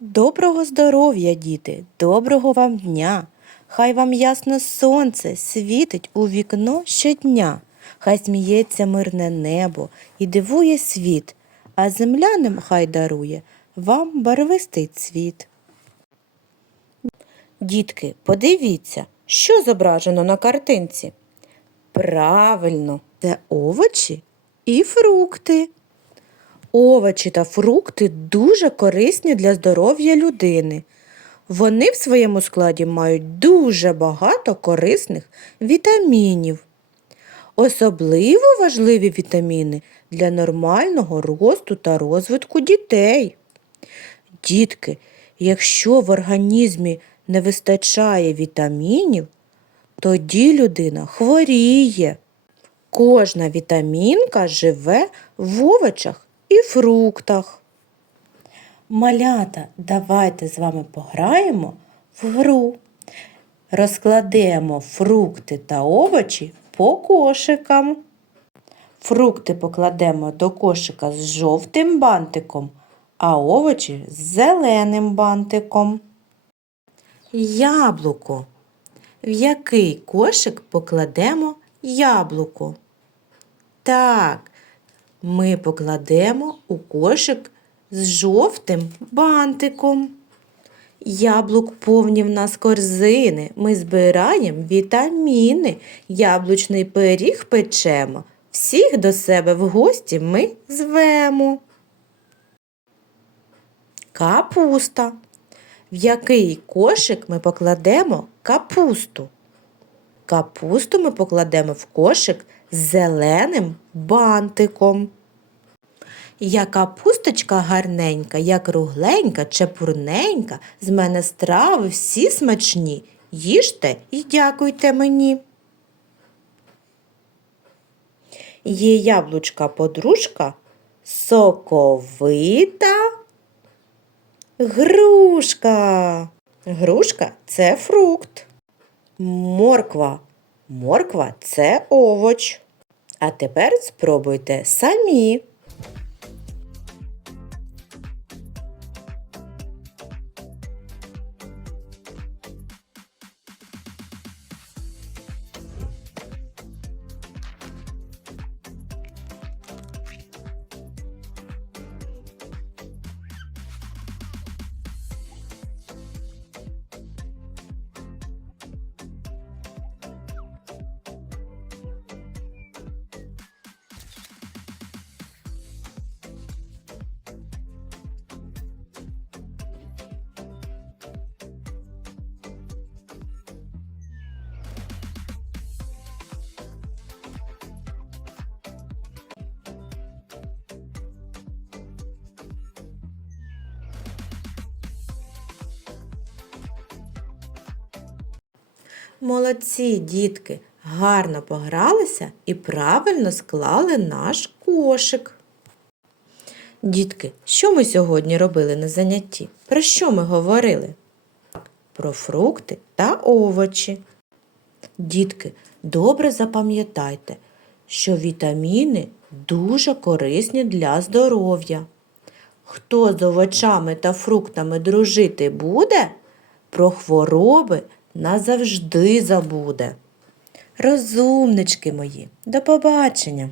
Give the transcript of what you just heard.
Доброго здоров'я, діти, доброго вам дня. Хай вам ясно сонце світить у вікно щодня. Хай сміється мирне небо і дивує світ, а земляним хай дарує вам барвистий цвіт. Дітки, подивіться, що зображено на картинці. Правильно, це овочі і фрукти. Овочі та фрукти дуже корисні для здоров'я людини. Вони в своєму складі мають дуже багато корисних вітамінів. Особливо важливі вітаміни для нормального росту та розвитку дітей. Дітки, якщо в організмі не вистачає вітамінів, тоді людина хворіє. Кожна вітамінка живе в овочах і фруктах. Малята, давайте з вами пограємо в гру. Розкладемо фрукти та овочі по кошикам. Фрукти покладемо до кошика з жовтим бантиком, а овочі з зеленим бантиком. Яблуко. В який кошик покладемо яблуко? Так, ми покладемо у кошик з жовтим бантиком. Яблук повні в нас корзини. Ми збираємо вітаміни. Яблучний пиріг печемо. Всіх до себе в гості ми звемо. Капуста. В який кошик ми покладемо капусту? Капусту ми покладемо в кошик з зеленим бантиком. Я капусточка гарненька, я кругленька, чепурненька, з мене страви всі смачні. Їжте і дякуйте мені. Є яблучка подружка, соковита грушка. Грушка це фрукт. Морква. Морква це овоч. А тепер спробуйте самі. Молодці, дітки, гарно погралися і правильно склали наш кошик. Дітки, що ми сьогодні робили на занятті? Про що ми говорили? Про фрукти та овочі. Дітки, добре запам'ятайте, що вітаміни дуже корисні для здоров'я. Хто з овочами та фруктами дружити буде, про хвороби назавжди забуде. Розумнички мої, до побачення!